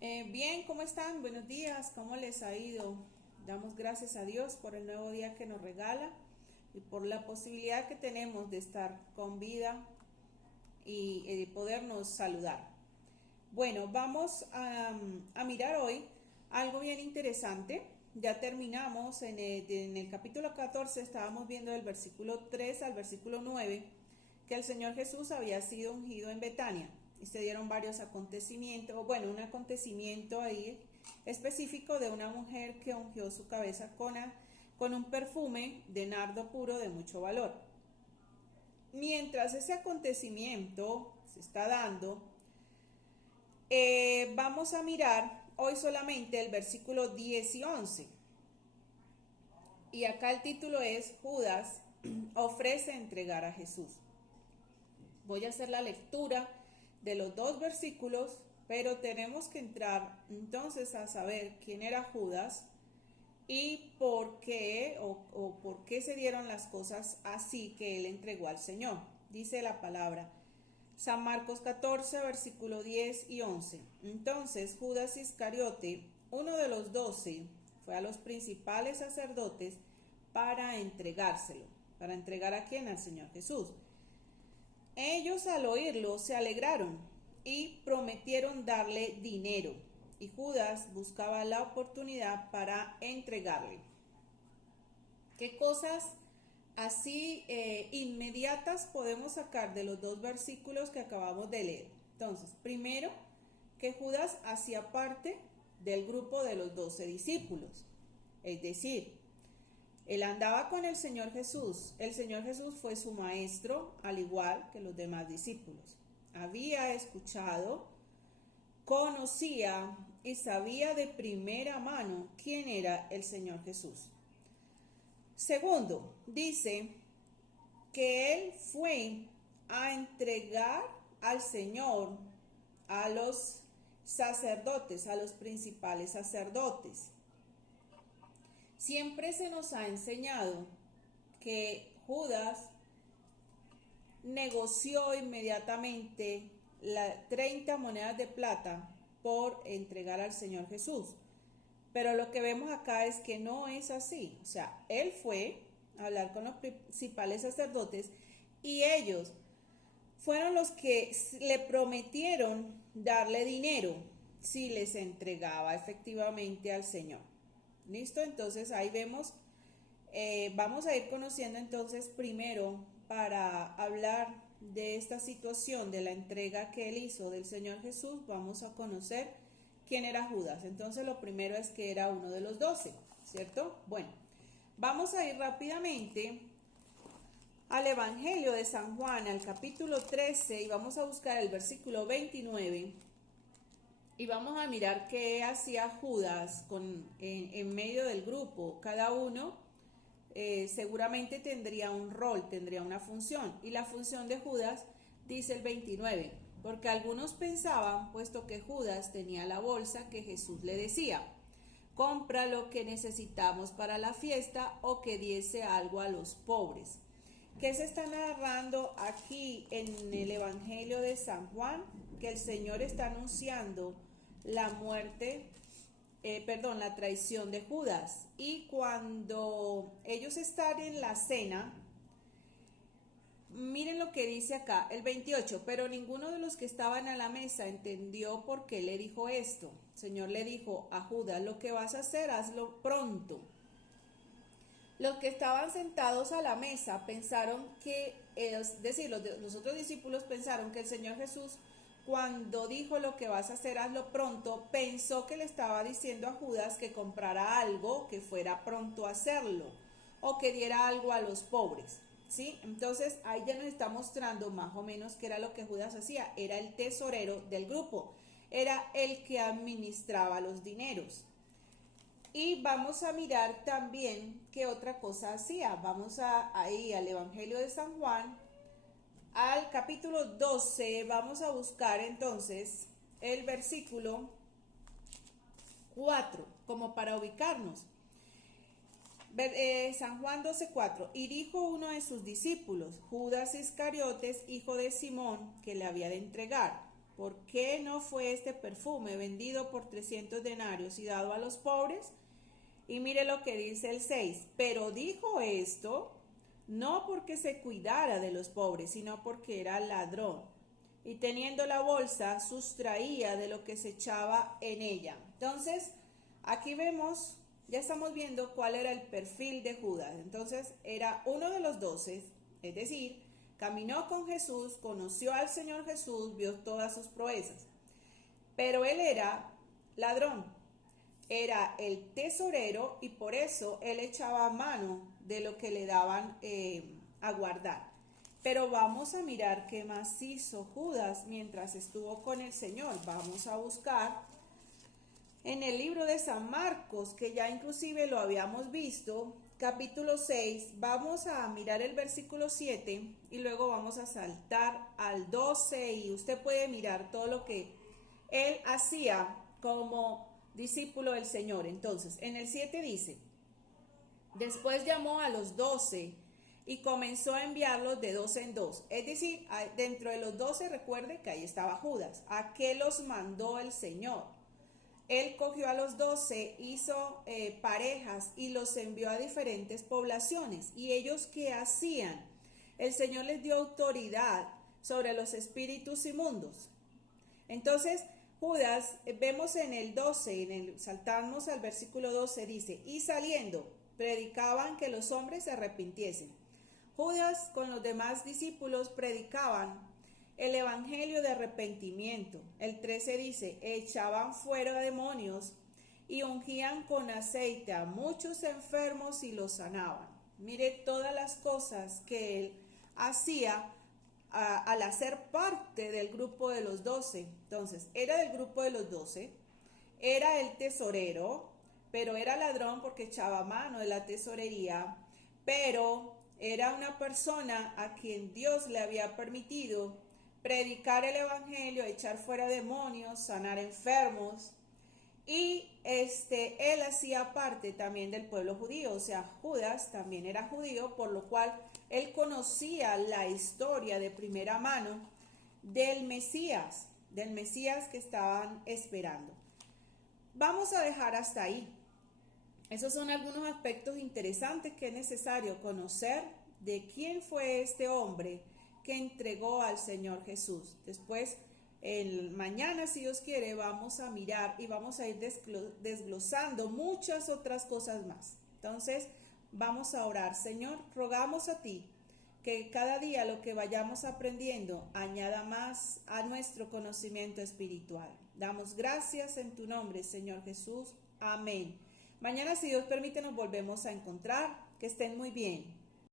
Bien, ¿cómo están? Buenos días, ¿cómo les ha ido? Damos gracias a Dios por el nuevo día que nos regala y por la posibilidad que tenemos de estar con vida y podernos saludar. Bueno, vamos a mirar hoy algo bien interesante. Ya terminamos en el capítulo 14, estábamos viendo del versículo 3 al versículo 9, que el Señor Jesús había sido ungido en Betania y se dieron varios acontecimientos, o bueno, un acontecimiento ahí específico de una mujer que ungió su cabeza con un perfume de nardo puro de mucho valor. Mientras ese acontecimiento se está dando, vamos a mirar hoy solamente el versículo 10 y 11. Y acá el título es Judas ofrece entregar a Jesús. Voy a hacer la lectura de los dos versículos, pero tenemos que entrar entonces a saber quién era Judas y por qué o por qué se dieron las cosas así que él entregó al Señor. Dice la palabra, San Marcos 14, versículo 10 y 11. Entonces Judas Iscariote, uno de los 12, fue a los principales sacerdotes para entregárselo. ¿Para entregar a quién? Al Señor Jesús. Ellos al oírlo se alegraron y prometieron darle dinero. Y Judas buscaba la oportunidad para entregarle. ¿Qué cosas así inmediatas podemos sacar de los dos versículos que acabamos de leer? Entonces, primero, que Judas hacía parte del grupo de los 12 discípulos. Es decir, él andaba con el Señor Jesús. El Señor Jesús fue su maestro, al igual que los demás discípulos. Había escuchado, conocía y sabía de primera mano quién era el Señor Jesús. Segundo, dice que él fue a entregar al Señor a los sacerdotes, a los principales sacerdotes. Siempre se nos ha enseñado que Judas negoció inmediatamente las 30 monedas de plata por entregar al Señor Jesús. Pero lo que vemos acá es que no es así. O sea, él fue a hablar con los principales sacerdotes y ellos fueron los que le prometieron darle dinero si les entregaba efectivamente al Señor. ¿Listo? Entonces ahí vemos, vamos a ir conociendo entonces primero para hablar de esta situación de la entrega que él hizo del Señor Jesús, vamos a conocer quién era Judas. Entonces lo primero es que era uno de los 12, ¿cierto? Bueno, vamos a ir rápidamente al Evangelio de San Juan, al capítulo 13, y vamos a buscar el versículo 29. Y vamos a mirar qué hacía Judas en medio del grupo. Cada uno seguramente tendría un rol, tendría una función. Y la función de Judas dice el 29, porque algunos pensaban, puesto que Judas tenía la bolsa, que Jesús le decía, compra lo que necesitamos para la fiesta o que diese algo a los pobres. ¿Qué se está narrando aquí en el Evangelio de San Juan? Que el Señor está anunciando la muerte, la traición de Judas. Y cuando ellos están en la cena, miren lo que dice acá, el 28, pero ninguno de los que estaban a la mesa entendió por qué le dijo esto. El Señor le dijo a Judas, lo que vas a hacer, hazlo pronto. Los que estaban sentados a la mesa pensaron que, es decir, los otros discípulos pensaron que el Señor Jesús, cuando dijo lo que vas a hacer, hazlo pronto, pensó que le estaba diciendo a Judas que comprara algo, que fuera pronto a hacerlo, o que diera algo a los pobres, ¿sí? Entonces ahí ya nos está mostrando más o menos qué era lo que Judas hacía, era el tesorero del grupo, era el que administraba los dineros. Y vamos a mirar también qué otra cosa hacía. Vamos ahí al Evangelio de San Juan, al capítulo 12, vamos a buscar entonces el versículo 4, como para ubicarnos. San Juan 12:4. Y dijo uno de sus discípulos, Judas Iscariotes, hijo de Simón, que le había de entregar, ¿por qué no fue este perfume vendido por 300 denarios y dado a los pobres? Y mire lo que dice el 6, pero dijo esto no porque se cuidara de los pobres, sino porque era ladrón. Y teniendo la bolsa, sustraía de lo que se echaba en ella. Entonces, aquí vemos, ya estamos viendo cuál era el perfil de Judas. Entonces, era uno de los 12, es decir, caminó con Jesús, conoció al Señor Jesús, vio todas sus proezas. Pero él era ladrón, era el tesorero y por eso él echaba mano de lo que le daban a guardar. Pero vamos a mirar qué más hizo Judas mientras estuvo con el Señor. Vamos a buscar en el libro de San Marcos, que ya inclusive lo habíamos visto, capítulo 6, vamos a mirar el versículo 7 y luego vamos a saltar al 12 y usted puede mirar todo lo que él hacía como discípulo del Señor. Entonces, en el 7 dice, después llamó a los 12 y comenzó a enviarlos de 2 en 2. Es decir, dentro de los 12, recuerde que ahí estaba Judas. ¿A qué los mandó el Señor? Él cogió a los 12, hizo parejas y los envió a diferentes poblaciones. ¿Y ellos qué hacían? El Señor les dio autoridad sobre los espíritus inmundos. Entonces, Judas, vemos en el 12, saltamos al versículo 12, dice, y saliendo, predicaban que los hombres se arrepintiesen. Judas con los demás discípulos predicaban el evangelio de arrepentimiento. El 13 dice, echaban fuera demonios y ungían con aceite a muchos enfermos y los sanaban. Mire todas las cosas que él hacía al hacer parte del grupo de los 12. Entonces, era del grupo de los 12, era el tesorero, pero era ladrón porque echaba mano de la tesorería, pero era una persona a quien Dios le había permitido predicar el evangelio, echar fuera demonios, sanar enfermos, y él hacía parte también del pueblo judío, o sea, Judas también era judío, por lo cual él conocía la historia de primera mano del Mesías que estaban esperando. Vamos a dejar hasta ahí. Esos son algunos aspectos interesantes que es necesario conocer de quién fue este hombre que entregó al Señor Jesús. Después, mañana, si Dios quiere, vamos a mirar y vamos a ir desglosando muchas otras cosas más. Entonces, vamos a orar. Señor, rogamos a ti que cada día lo que vayamos aprendiendo añada más a nuestro conocimiento espiritual. Damos gracias en tu nombre, Señor Jesús. Amén. Mañana, si Dios permite, nos volvemos a encontrar. Que estén muy bien.